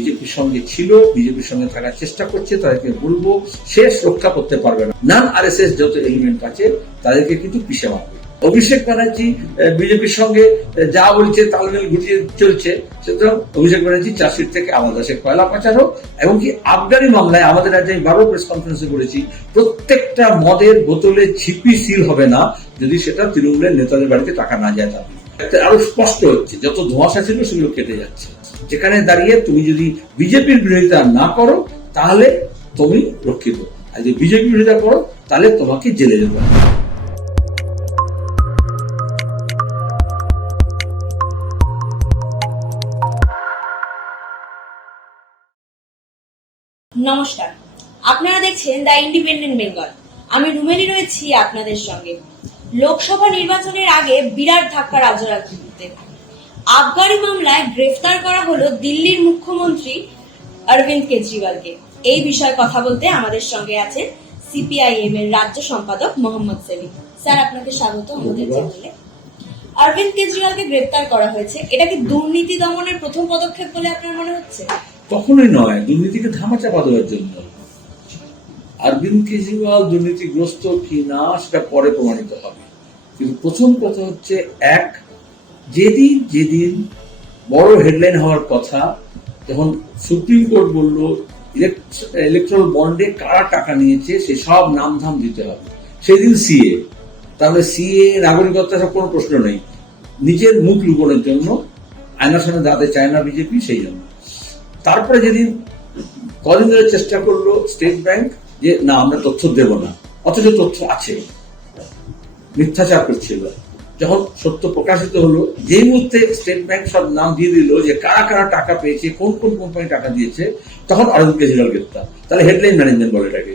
বিজেপির সঙ্গে ছিল, বিজেপির সঙ্গে থাকার চেষ্টা করছে, তাদেরকে বলব শেষ রক্ষা করতে পারবে না। নান আর এস এস যত এলিমেন্ট আছে, তাদেরকে কিন্তু পিছে মারবে। অভিষেক ব্যানার্জি বিজেপির সঙ্গে যা বলছে তালমেল ঘুরিয়ে চলছে, সুতরাং অভিষেক ব্যানার্জি চাষির থেকে আলাদা সে কয়লা পাচার হোক, এবং কি আবগারি মামলায় আমাদের আজ আমি বারো প্রেস কনফারেন্সে করেছি প্রত্যেকটা মদের বোতলে ছিপি সিল হবে না, যদি সেটা তৃণমূলের নেতাদের বাড়িতে টাকা না যায় তাহলে। আরও স্পষ্ট হচ্ছে, যত ধোঁয়াশা ছিল সেগুলো কেটে যাচ্ছে। যেখানে দাঁড়িয়ে তুমি যদি বিজেপির বিরোধিতা না করো, তাহলে তুমি রক্ষিত। আর যদি বিজেপি বিরোধিতা করো, তাহলে তোমাকে জেলে যেতে হবে। নমস্কার। আপনারা দেখছেন দ্য ইন্ডিপেন্ডেন্ট বেঙ্গল। আমি রুমেলি রয়েছি আপনাদের সঙ্গে। লোকসভা নির্বাচনের আগে বিরাট ধাক্কা রাজ্য রাজনীতিতে আবগারি মামলায় গ্রেফতার করা হলো দিল্লির মুখ্যমন্ত্রী অরবিন্দ কেজরিওয়ালকে। এই বিষয়ে কথা বলতে আমাদের সঙ্গে আছেন সিপিআইএম এর রাজ্য সম্পাদক মোহাম্মদ সেলিম। স্যার আপনাকে স্বাগত আমাদের চ্যানেলে। অরবিন্দ কেজরিওয়ালকে গ্রেফতার করা হয়েছে। এটা কি দুর্নীতি দমনের প্রথম পদক্ষেপ বলে আপনার মনে হচ্ছে? কখনোই নয় দুর্নীতিকে ধামাচাপা দেওয়ার জন্য। অরবিন্দ কেজরিওয়াল দুর্নীতিগ্রস্ত কি না সেটা পরে প্রমাণিত হবে। কিন্তু প্রথম কথা হচ্ছে এক যেদিন যেদিন বড় হেডলাইন হওয়ার কথা, যখন সুপ্রিম কোর্ট বলল ইলেকট্রাল বন্ডে কারা টাকা নিয়েছে, সে সব নাম ধাম দিতে হবে। সেদিন সিএ তাহলে সিএ নাগরিকত্ব সব কোনো প্রশ্ন নেই। নিজের মুখ লুকোনোর জন্য, আয়নার সামনে দাঁড়াতে চায় না বিজেপি সেই জন্য। তারপরে যেদিন কদিন ধরে চেষ্টা করল স্টেট ব্যাংক যে, না, আমরা তথ্য দেব না। অথচ তথ্য আছে। মিথ্যাচার করছিল। যখন সত্য প্রকাশিত হলো যেই মুহূর্তে স্টেট ব্যাংক সব নাম দিয়ে দিল যে কারা কারা টাকা পেয়েছে, কোন কোন কোম্পানি টাকা দিয়েছে, তখন অরবিন্দ কেজরিওয়াল গ্রেপ্তার। তাহলে হেডলাইন ম্যানেজমেন্ট বলে এটাকে।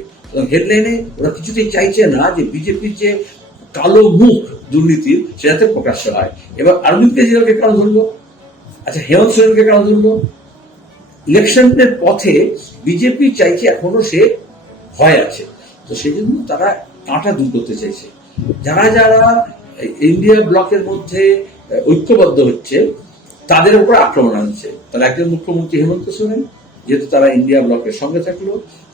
হেডলাইনে ওরা কিছুতেই চাইছে না যে বিজেপির যে কালো মুখ দুর্নীতির সেটাতে প্রকাশ্য হয়। এবার অরবিন্দ কেজরিওয়ালকে কেন ধরলো? আচ্ছা হেমন্ত সোরেনকে কেন ধরলো? ইলেকশনের পথে বিজেপি চাইছে এখনও সে ভয় আছে। তো সেই জন্য তারা কাঁটা দূর করতে চাইছে। যারা যারা ইন্ডিয়া ব্লকের মধ্যে ঐক্যবদ্ধ হচ্ছে, তাদের উপর আক্রমণ আনছে। তাহলে একজন মুখ্যমন্ত্রী হেমন্ত সোরেন, যেহেতু তারা ইন্ডিয়া ব্লকের সঙ্গে থাকল,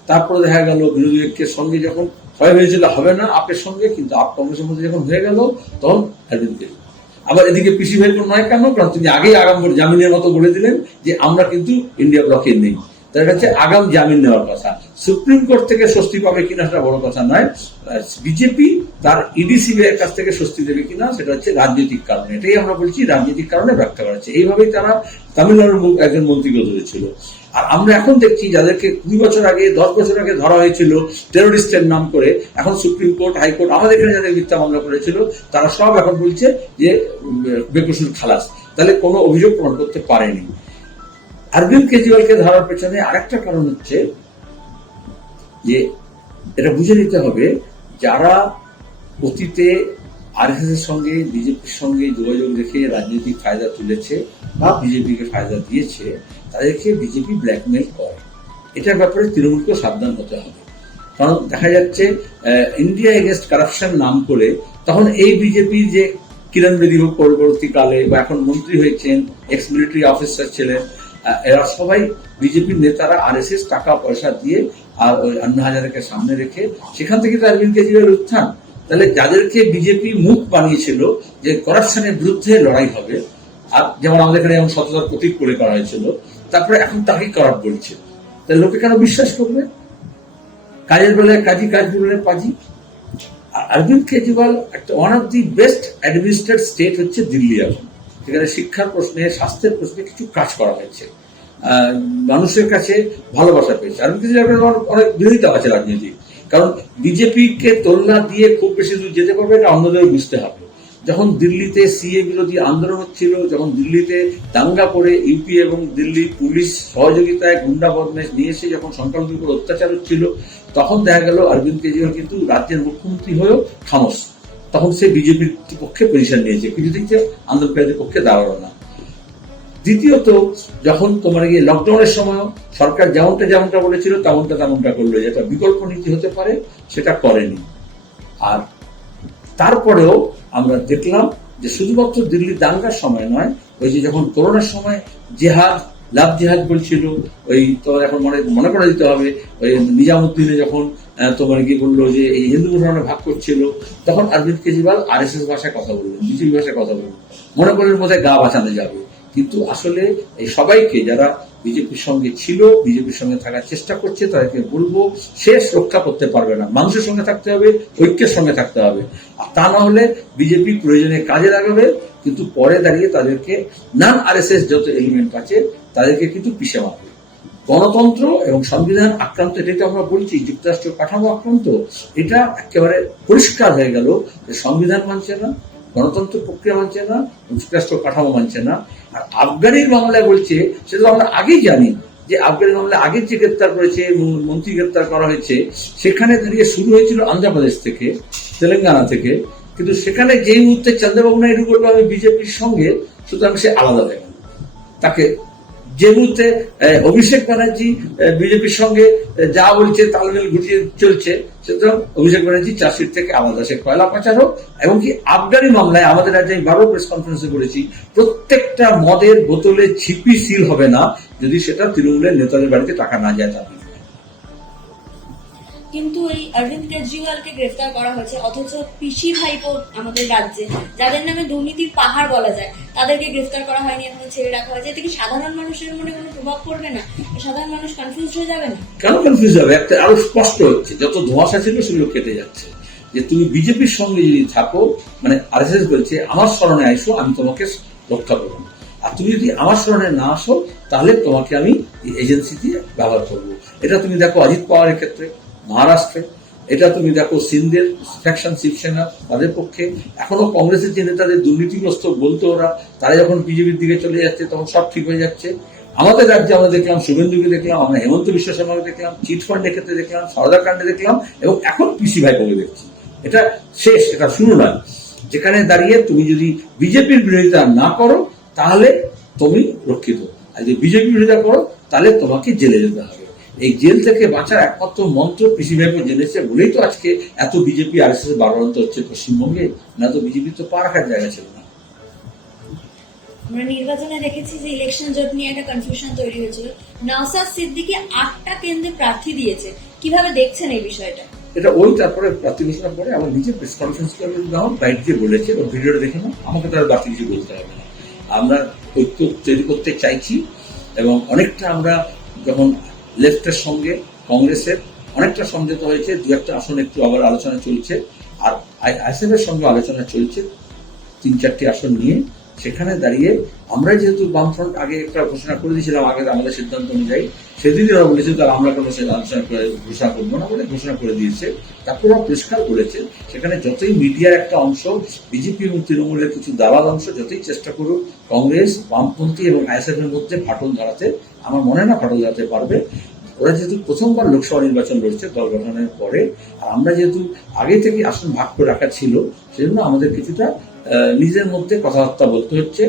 তারপরে দেখা গেল বিরোধী ঐক্যের সঙ্গে যখন ভয় হয়েছিল, হবে না আপের সঙ্গে, কিন্তু আপ কংগ্রেসের মধ্যে যখন হয়ে গেল, তখন অরবিন্দ আবার এদিকে পিসি ভাইপুর নয় কেন? কারণ তিনি আগেই আগাম জামিনের মতো বলে দিলেন যে আমরা কিন্তু ইন্ডিয়া ব্লকে নেই। তার কাছে আগাম জামিন নেওয়ার কথা। সুপ্রিম কোর্ট থেকে স্বস্তি পাবে কিনা সেটা বড় কথা নয়। বিজেপি তার ইডিসি এর কাছ থেকে স্বস্তি দেবে কিনা সেটা হচ্ছে রাজনৈতিক কারণে। এটাই আমরা বলছি রাজনৈতিক কারণে ব্যাখ্যা করা হচ্ছে। এইভাবেই তারা তামিলনাড়ুর একজন মন্ত্রীকে ধরেছিল আর আমরা এখন দেখছি যাদেরকে কুড়ি বছর আগে দশ বছর আগে ধরা হয়েছিল টেরোরিস্টের নাম করে এখন সুপ্রিম কোর্ট হাইকোর্ট আমাদের এখানে যাদের মিথ্যা মামলা করেছিল তারা সব এখন বলছে যে উম, বেকসুর খালাস। তাহলে কোনো অভিযোগ প্রমাণ করতে পারেনি। অরবিন্দ কেজরিওয়ালকে ধরার পেছনে আরেকটা কারণ হচ্ছে যে এটা বুঝে নিতে হবে, যারা অতীতে আরএসএস এর সঙ্গে, বিজেপির সঙ্গে যোগাযোগ রেখে রাজনৈতিক ফায়দা তুলেছে বা বিজেপিকে ফায়দা দিয়েছে, তাদেরকে বিজেপি ব্ল্যাকমেল করে। এটার ব্যাপারে তৃণমূলকে সাবধান হতে হবে। কারণ দেখা যাচ্ছে ইন্ডিয়া এগেনস্ট কারাপশন নাম করে তখন এই বিজেপি যে কিরণ বেদি পরবর্তীকালে বা এখন মন্ত্রী হয়েছেন এক্স মিলিটারি অফিসার ছিলেন এরা সবাই বিজেপির নেতারা আর টাকা পয়সা দিয়ে আর ওই আন্না হাজারেকে সামনে রেখে সেখান থেকে তো অরবিন্দ কেজরিওয়াল উত্থান। তাহলে যাদেরকে বিজেপি মুখ বানিয়েছিল যে করাপশনের বিরুদ্ধে লড়াই হবে, আর যেমন আমাদের এখানে যেমন সততার প্রতীক করে করা হয়েছিল, তারপরে এখন তাকে করাপ বলছে তাহলে লোকে কেন বিশ্বাস করবে? কাজের বেলায় কাজী কাজ বললে পাজি। অরবিন্দ কেজরিওয়াল একটা one of the best administrate state হচ্ছে দিল্লি এখন। সেখানে শিক্ষার প্রশ্নে, স্বাস্থ্যের প্রশ্নে কিছু কাজ করা হয়েছে। মানুষের কাছে ভালোবাসা পেয়েছে। অরবিন্দ কেজরিওয়ালের অনেক- বিরোধিতা আছে রাজনীতি কারণ বিজেপিকে তোলনা দিয়ে খুব বেশি দূর যেতে পারবে এটা অন্যদের বুঝতে হবে। যখন দিল্লিতে সিএ বিরোধী আন্দোলন হচ্ছিল, যখন দিল্লিতে দাঙ্গা করে ইউপি এবং দিল্লি পুলিশ সহযোগিতায় গুন্ডা বদমেশ নিয়ে এসে যখন সংখ্যালঘুর উপর অত্যাচার হচ্ছিল, তখন দেখা গেল অরবিন্দ কেজরিওয়াল কিন্তু রাজ্যের মুখ্যমন্ত্রী হয়েও খামোশ। তখন সে বিজেপির পক্ষে পজিশন নিয়েছে। কিন্তু দেখছে আন্দোলনকারীদের পক্ষে দাঁড়াল না। দ্বিতীয়ত, যখন তোমার গিয়ে লকডাউনের সময় সরকার যেমনটা যেমনটা বলেছিল, তেমনটা তেমনটা করল। যেটা বিকল্প নীতি হতে পারে, সেটা করেনি। আর তারপরেও আমরা দেখলাম যে শুধুমাত্র দিল্লি দাঙ্গার সময় নয়, ওই যে যখন করোনার সময় জেহাদ, লাভ জেহাদ বলছিল, ওই তোমার এখন মনে মনে করে দিতে হবে, ওই নিজামুদ্দিনে যখন তোমার কি বলল যে এই হিন্দু মুসলমানের ভাগ করছিল, তখন Arvind Kejriwal R S S ভাষায় কথা বললেন বিজেপি ভাষায় কথা বললেন মনে করেন বোধহয় গা বাঁচানো যাবে। কিন্তু আসলে এই সবাইকে যারা বিজেপির সঙ্গে ছিল, বিজেপির সঙ্গে থাকার চেষ্টা করছে, তাদেরকে বলব শেষ রক্ষা করতে পারবে না। মানুষের সঙ্গে থাকতে হবে, ঐক্যের সঙ্গে থাকতে হবে। আর তা না হলে বিজেপি প্রয়োজনে কাজে লাগাবে, কিন্তু পরে দাঁড়িয়ে তাদেরকে নান আর এস এস যত এলিমেন্ট আছে, তাদেরকে কিন্তু পিষে মারবে। গণতন্ত্র এবং সংবিধান আক্রান্ত, এটা তো আমরা বলছি, যুক্তরাষ্ট্র কাঠামো আক্রান্ত, এটা একেবারে পরিষ্কার হয়ে গেল যে সংবিধান মানছে না গণতন্ত্র প্রক্রিয়া মানছে না, যুক্তরাষ্ট্র কাঠামো মানছে না। আর আফগানির মামলায় বলছে, সেটা তো আমরা আগেই জানি, যে আফগানি মামলা আগে যে গ্রেপ্তার করেছে মন্ত্রী গ্রেপ্তার করা হয়েছে, সেখানে দাঁড়িয়ে শুরু হয়েছিল আন্ধ্রপ্রদেশ থেকে, তেলেঙ্গানা থেকে। কিন্তু সেখানে যেই মুহূর্তে চন্দ্রবাবু নাইডু করবে আমি বিজেপির সঙ্গে, সুতরাং সে আলাদা দেখেন তাকে যে মুহূর্তে অভিষেক ব্যানার্জি বিজেপির সঙ্গে যা বলছে তালমেল ঘুটিয়ে চলছে, সুতরাং অভিষেক ব্যানার্জি চাষির থেকে আলাদা সে কয়লা পাচার হোক এমনকি আফগানি মামলায় আমাদের আজ আমি বারো প্রেস কনফারেন্সে করেছি, প্রত্যেকটা মদের বোতলে ছিপি সিল হবে না, যদি সেটা তৃণমূলের নেতাদের বাড়িতে টাকা না যায় বিনিময়ে। কিন্তু এই অরবিন্দ কেজরিওয়ালকে গ্রেফতার করা হয়েছে, অথচ পিসি ভাইপো আমাদের রাজ্যে, যাদের নামে দুর্নীতির পাহাড় বলা যায়, তাদেরকে গ্রেফতার করা হয়নি এখন ছেড়ে রাখা হয়েছে। এতে কি সাধারণ মানুষের মনে কোনো প্রভাব পড়বে না? সাধারণ মানুষ কনফিউজ হয়ে যাবে না? কেন কনফিউজ হবে? একটা আরও স্পষ্ট হচ্ছে, যত ধোঁয়াশা ছিল সেগুলো কেটে যাচ্ছে। যে তুমি বিজেপির সঙ্গে যদি থাকো মানে আর বলছে, আমার স্মরণে আইসো, আমি তোমাকে রক্ষা করব। আর তুমি যদি আমার স্মরণে না আসো, তাহলে তোমাকে আমি এজেন্সি দিয়ে ব্যবহার করব। এটা তুমি দেখো অজিত পাওয়ারের ক্ষেত্রে। মহারাষ্ট্রে। এটা তুমি দেখো সিন্ধের ফ্যাকশন শিবসেনা তাদের পক্ষে। এখনও কংগ্রেসের যে নেতাদের দুর্নীতিগ্রস্ত বলতো ওরা, তারা যখন বিজেপির দিকে চলে যাচ্ছে, তখন সব ঠিক হয়ে যাচ্ছে। আমাদের রাজ্যে আমরা দেখলাম, শুভেন্দুকে দেখলাম, আমরা হেমন্ত বিশ্ব শর্মাকে দেখলাম, চিট ফান্ডের ক্ষেত্রে দেখলাম, সারদা কাণ্ডে দেখলাম, এবং এখন পিসি ভাই ভাইপোকে দেখছি। এটা শেষ, এটা শুরু নয়। যেখানে দাঁড়িয়ে তুমি যদি বিজেপির বিরোধিতা না করো, তাহলে তুমি রক্ষিত। আর যদি বিজেপি বিরোধিতা করো, তাহলে তোমাকে জেলে যেতে হবে। এই জেল থেকে বাঁচার একমাত্র মন্ত্র পিসি ভাইপো জেনেছে বলেই তো আজকে এত বিজেপি আর এস এস বাড়ান্ত হচ্ছে পশ্চিমবঙ্গে। না তো বিজেপি তো পা রাখার জায়গা ছিল না। আমরা নির্বাচনে দেখেছি যে ইলেকশন জোট নিয়ে একটা কনফিউশন তৈরি হয়েছিল। নওসাদ সিদ্দিকি আটটা কেন্দ্রে প্রার্থী দিয়েছে। কীভাবে দেখছেন এই বিষয়টা? এটা ওই তারপরে প্রার্থী ঘোষণা করে আমার নিজে প্রেস কনফারেন্স করে বাইক দিয়ে বলেছে এবং ভিডিওটা দেখে না আমাকে তার বাকি কিছু বলতে হবে না। আমরা ঐক্য তৈরি করতে চাইছি এবং অনেকটা আমরা যখন লেফটের সঙ্গে কংগ্রেসের অনেকটা সমঝোতা হয়েছে, দু একটা আসন একটু আবার আলোচনা চলছে, আর আইসিএফ এর সঙ্গে আলোচনা চলছে, তিন চারটি আসন নিয়ে। সেখানে দাঁড়িয়ে আমরা যেহেতু বামফ্রন্ট, আগে একটা ঘোষণা করে দিয়েছিলাম, আগে আমাদের সিদ্ধান্ত অনুযায়ী সেদিনই ওরা বলেছে তারা আমরা কোনো সে আলোচনা করে, ঘোষণা করব না, বলে ঘোষণা করে দিয়েছে। তারপর ওরা পরিষ্কার করেছে সেখানে যতই মিডিয়ার একটা অংশ, বিজেপি এবং তৃণমূলের কিছু দালাল অংশ, যতই চেষ্টা করুক, কংগ্রেস, বামপন্থী এবং আইএসএফ এর মধ্যে ফাটল ধরাতে আমার মনে না ফাটল ধরাতে পারবে। ওরা যেহেতু প্রথমবার লোকসভা নির্বাচন লড়ছে, দল গঠনের পরে, আর আমরা যেহেতু আগে থেকে আসন ভাগ করে রাখা ছিল, সেজন্য আমাদের কিছুটা নিজের মধ্যে কথাবার্তা বলতে হচ্ছে,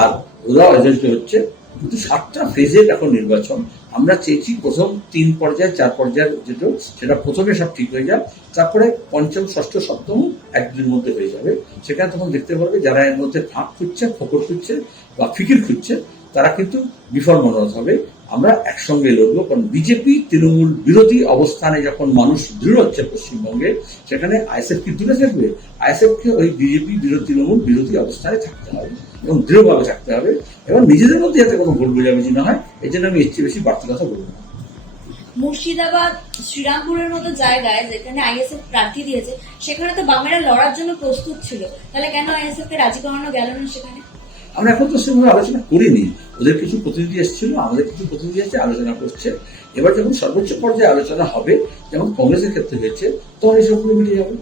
আর ওরাও এজেন্ট হচ্ছে। কিন্তু সাতটা ফেজের এখন নির্বাচন, আমরা চেয়েছি প্রথম তিন পর্যায়ে, চার পর্যায়ে যেটা, সেটা প্রথমে সব ঠিক হয়ে যাক, তারপরে পঞ্চম, ষষ্ঠ, সপ্তম একদিনের মধ্যে হয়ে যাবে। সেখানে তখন দেখতে পারবে যারা এর মধ্যে ফাঁক খুঁজছে, ফকর খুঁজছে বা ফিকির খুঁজছে তারা কিন্তু বিফল মনোরথ হবে। আমরা একসঙ্গে লড়বো, কারণ বিজেপি তৃণমূল বিরোধী অবস্থানে যখন মানুষ দৃঢ় হচ্ছে পশ্চিমবঙ্গে, সেখানে আইএসএফ কি দূরে থাকবে? আইএসএফ কে ওই বিজেপি বিরোধী তৃণমূল বিরোধী অবস্থানে থাকতে হবে এবং দৃঢ়ভাবে থাকতে হবে এবং নিজেদের মধ্যে যাতে কোনো ভুল বোঝাবুঝি না হয় এই জন্য আমি এর বেশি বাড়তি কথা বলব মুর্শিদাবাদ, শ্রীরামপুরের মতো জায়গায় যেখানে আইএসএফ প্রার্থী দিয়েছে, সেখানে তো বামেরা লড়ার জন্য প্রস্তুত ছিল। তাহলে কেন আইএসএফ কে রাজি করানো গেল না সেখানে? আমরা এখন তো সেভাবে আলোচনা করিনি। ওদের কিছু প্রতিনিধি এসেছিল, আমাদের কিছু প্রতিনিধি এসে আলোচনা করছে। এবার যখন সর্বোচ্চ পর্যায়ে আলোচনা হবে, যেমন কংগ্রেসের ক্ষেত্রে হয়েছে, তখন এসবগুলো মিটে যাবে।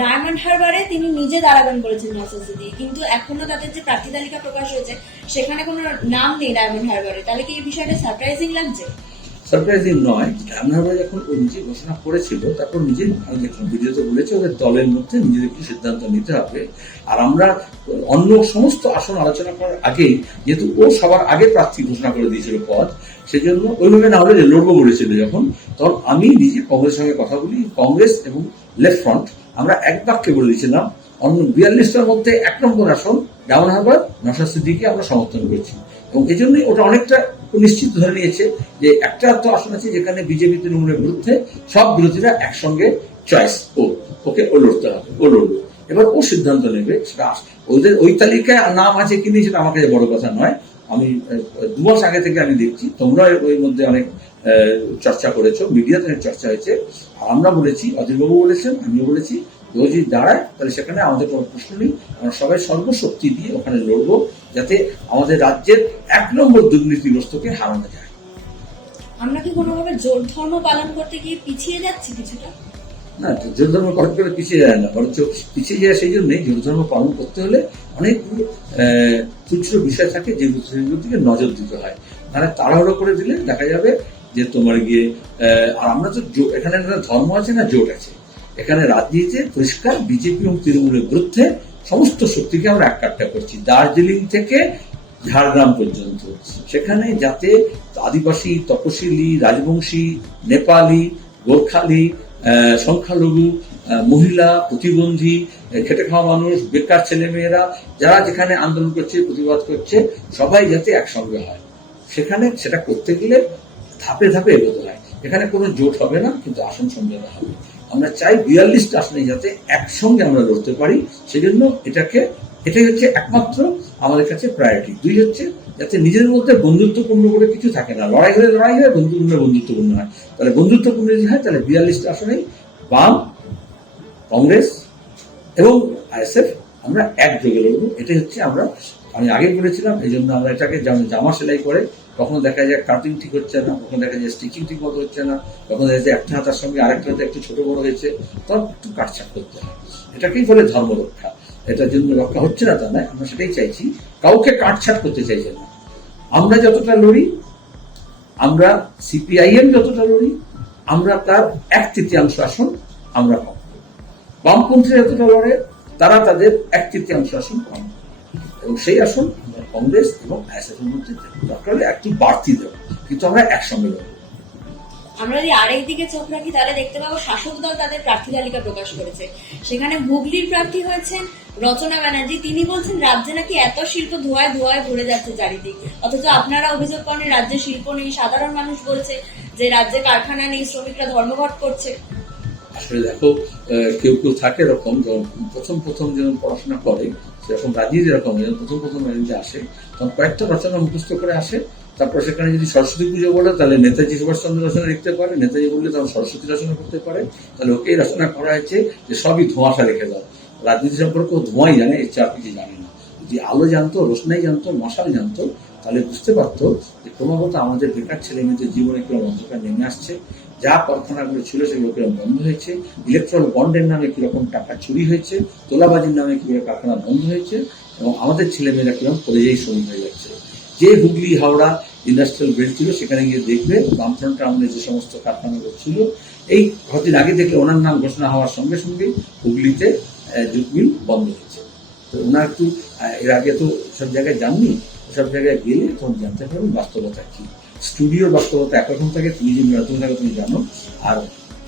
ডায়মন্ড হারবারে তিনি নিজে দাঁড়াবেন বলেছেন নওসাদ সিদ্দিকী। কিন্তু এখনও তাদের যে প্রার্থী তালিকা প্রকাশ হয়েছে, সেখানে কোনো নাম নেই ডায়মন্ড হারবারে। তাহলে কি এই বিষয়টা সারপ্রাইজিং লাগছে? সারপ্রাইজিং নয় রামনাথ যখন ও নিজে ঘোষণা করেছিল, তারপর নিজে আমি দেখলাম ভিডিওতে বলেছে, ওদের দলের মধ্যে নিজেদের কিছু সিদ্ধান্ত নিতে হবে? আর আমরা অন্য সমস্ত আসন আলোচনা করার আগেই, যেহেতু ও সবার আগে প্রার্থী ঘোষণা করে দিয়েছিল পদ, সেজন্য ওইভাবে না হলে লড়বো বলেছিল যখন, তখন আমি নিজে কংগ্রেসের সঙ্গে কথা বলি, কংগ্রেস এবং লেফট ফ্রন্ট, আমরা এক বাক্যে বলে দিয়েছিলাম, অন্য বিয়াল্লিশটার মধ্যে এক নম্বর আসন ডাউন হারবার নশা সিদ্দিকে আমরা সমর্থন করেছি। এবং এই জন্যই ওটা অনেকটা নিশ্চিত ধরে নিয়েছে যে একটা তো আসন আছে যেখানে বিজেপি, তৃণমূলের বিরুদ্ধে সব বিরোধীরা একসঙ্গে চয়েস ও ওকে ও লড়তে হবে, ও লড়বে। এবার ও সিদ্ধান্ত নেবে সেটা ওদের ওই তালিকায় নাম আছে কি নেই সেটা আমার কাছে বড় কথা নয়। আমি দু মাস আগে থেকে আমি দেখছি তোমরা ওই মধ্যে অনেক চর্চা করেছ, মিডিয়াতে চর্চা হয়েছে। আমরা বলেছি, অধীরবাবু বলেছেন, আমিও বলেছি কেউ যদি দাঁড়ায় তাহলে সেখানে আমাদের কোনো প্রশ্ন নেই। আমরা সবাই সর্বশক্তি দিয়ে ওখানে লড়বো যাতে আমাদের রাজ্যের এক নম্বর দুর্নীতিগ্রস্তকে হারানো যায়। আমরা কি কোনোভাবে জোর ধর্ম পালন করতে গিয়ে পিছিয়ে যাচ্ছি কিছুটা? না জোর ধর্ম পালন করে পিছিয়ে যায় না বরঞ্চ পিছিয়ে যায় সেই জন্যই জোর ধর্ম পালন করতে হলে অনেকগুলো তুচ্ছ বিষয় থাকে যেগুলো সেগুলোর দিকে নজর দিতে হয়। মানে তাড়াহুড়ো করে দিলে দেখা যাবে যে তোমার গিয়ে আহ, আর আমরা তো এখানে একটা ধর্ম আছে না জোট আছে। এখানে রাজনীতিতে পরিষ্কার, বিজেপি এবং তৃণমূলের বিরুদ্ধে সমস্ত শক্তিকে আমরা এককাট্টা করছি। দার্জিলিং থেকে ঝাড়গ্রাম পর্যন্ত। সেখানে যাতে আদিবাসী, তপশিলি, রাজবংশী, নেপালি, গোর্খালি সংখ্যালঘু মহিলা, প্রতিবন্ধী খেটে খাওয়া মানুষ, বেকার ছেলেমেয়েরা, যারা যেখানে আন্দোলন করছে, প্রতিবাদ করছে, সবাই যাতে একসঙ্গে হয়। সেখানে সেটা করতে গেলে ধাপে ধাপে এগোতে হয়। এখানে কোনো জোট হবে না, কিন্তু আসন সমঝোতা হবে। আমরা চাই বিয়াল্লিশটা আসনে যাতে একসঙ্গে আমরা লড়তে পারি, সেজন্য এটাকে, এটাই হচ্ছে একমাত্র আমাদের কাছে প্রায়োরিটি দুই হচ্ছে যাতে নিজেদের মধ্যে বন্ধুত্বপূর্ণ করে কিছু থাকে না। লড়াই হলে লড়াই হয় বন্ধুপূর্ণ বন্ধুত্বপূর্ণ হয়। তাহলে বন্ধুত্বপূর্ণ যদি হয়, তাহলে বিয়াল্লিশটা আসনেই বাম, কংগ্রেস এবং আইএসএফ আমরা একযোগে লড়বো। এটাই হচ্ছে আমরা, আমি আগে বলেছিলাম এই জন্য আমরা এটাকে যেমন জামা সেলাই করে কখনো দেখা যায় কাটিং ঠিক হচ্ছে না, কখনো দেখা যায় স্টিচিং ঠিক মতো হচ্ছে না, কখনো দেখা যায় একটা হাতার সঙ্গে আরেকটা হাতে একটু ছোট বড় হয়েছে, তখন একটু কাটছাট করতে হয়। এটাকেই বলে ধর্ম রক্ষা। এটার জন্য রক্ষা হচ্ছে না তা নয়, আমরা সেটাই চাইছি, কাউকে কাটছাট করতে চাইছে না। আমরা যতটা লড়ি, আমরা সিপিআইএম যতটা লড়ি, আমরা তার এক তৃতীয়াংশ আসন আমরা পাব। বামপন্থীরা যতটা লড়ে, তারা তাদের এক তৃতীয়াংশ আসন পান এবং সেই আসন কংগ্রেস এবং আইএসএফ এর মধ্যে দরকার একটু বাড়তি দেব কিন্তু আমরা একসঙ্গে লড়বো। আমরা যদি আরেক দিকে চোখ রাখি তাহলে দেখতে পাবো শাসক দল তাদের প্রার্থী তালিকা প্রকাশ করেছে। সেখানে হুগলির প্রার্থী হয়েছেন রচনা ব্যানার্জি। তিনি বলছেন রাজ্যে নাকি এত শিল্প ধোয়ায় ধোয়ায় ভরে যাচ্ছে চারিদিক। অথচ আপনারা অভিযোগ করেন রাজ্যে শিল্প নেই সাধারণ মানুষ বলছে যে রাজ্যে কারখানা নেই শ্রমিকরা ধর্মঘট করছে। আসলে দেখো কেউ কেউ থাকে এরকম প্রথম প্রথম যখন পড়াশোনা করে সেরকম রাজি যেরকম প্রথম প্রথম রাজনীতি আসে, তখন কয়েকটা রচনা মুখস্থ করে আসে, তারপর সেখানে যদি সরস্বতী পুজো বলে, তাহলে নেতাজি সুভাষচন্দ্র রচনা লিখতে পারে, নেতাজি বললে তখন সরস্বতী রচনা করতে পারে, তাহলে ওকেই রচনা করা হয়েছে যে সবই ধোঁয়াশা রেখে দাও। রাজনীতি সম্পর্কে ধোঁয়াই জানে, এর চার কিছু জানে না। যদি আলো জানতো, রোশনাই জানতো, মশাল জানতো, তাহলে বুঝতে পারতো যে ক্রমাগত আমাদের বেকার ছেলে মেয়েদের জীবনে কীরকম অন্ধকার নেমে আসছে। যা কারখানাগুলো ছিল সেগুলো কীরকম বন্ধ হয়েছে। ইলেকট্রল বন্ডের নামে কীরকম টাকা চুরি হয়েছে, তোলাবাজির নামে কীভাবে কারখানা বন্ধ হয়েছে, এবং আমাদের ছেলেমেয়েরা কীরকম পরিযায়ী শ্রমিক হয়ে যাচ্ছে। যে হুগলি, হাওড়া ইন্ডাস্ট্রিয়াল বেল্ট ছিল, সেখানে গিয়ে দেখবে বামফ্রন্টের আমাদের যে সমস্ত কারখানাগুলো ছিল, এই কদিন আগে দেখলে ওনার নাম ঘোষণা হওয়ার সঙ্গে সঙ্গে হুগলিতে জুট মিল বন্ধ হয়েছে। তো ওনার একটু এর আগে তো সব জায়গায় যাননি, সব জায়গায় গেলে তখন জানতে পারবেন বাস্তবতা কি। স্টুডিওর বাস্তবতা একরকম থাকে তুমি যে নতুন থাকে, তুমি জানো। আর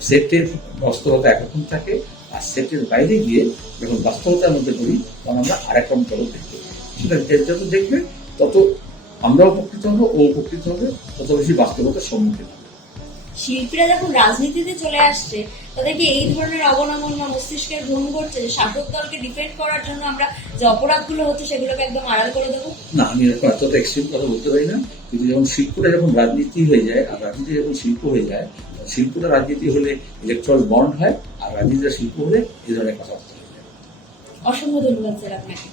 সেটের বাস্তবতা একরকম থাকে, আর সেটের বাইরে গিয়ে যখন বাস্তবতার মধ্যে পড়ি, তখন আমরা আরেক রকম জগৎ দেখতে সুতরাং এর যত দেখবে, তত আমরাও উপকৃত হব, ও উপকৃত হবে, তত বেশি বাস্তবতার সম্মুখীন হবে। শিল্পীরা যখন রাজনীতিতে চলে আসছে, তাদেরকে এই ধরনের অবনমন বা মস্তিষ্কের ভ্রম করছে যে শাসক দলকে ডিফেন্ড করার জন্য আমরা যে অপরাধগুলো হচ্ছে সেগুলোকে একদম আড়াল করে দেবো? না আমি এরকম এতটা এক্সট্রিম কথা বলতে পারি না। কিন্তু যখন শিল্পটা যখন রাজনীতি হয়ে যায় আর রাজনীতি যখন শিল্প হয়ে যায় শিল্পটা রাজনীতি হলে ইলেকট্রাল বন্ড হয় আর রাজনীতিটা শিল্প হলে এই ধরনের কথাবার্তা হয়ে যায়। অসংখ্য ধন্যবাদ স্যার আপনাকে।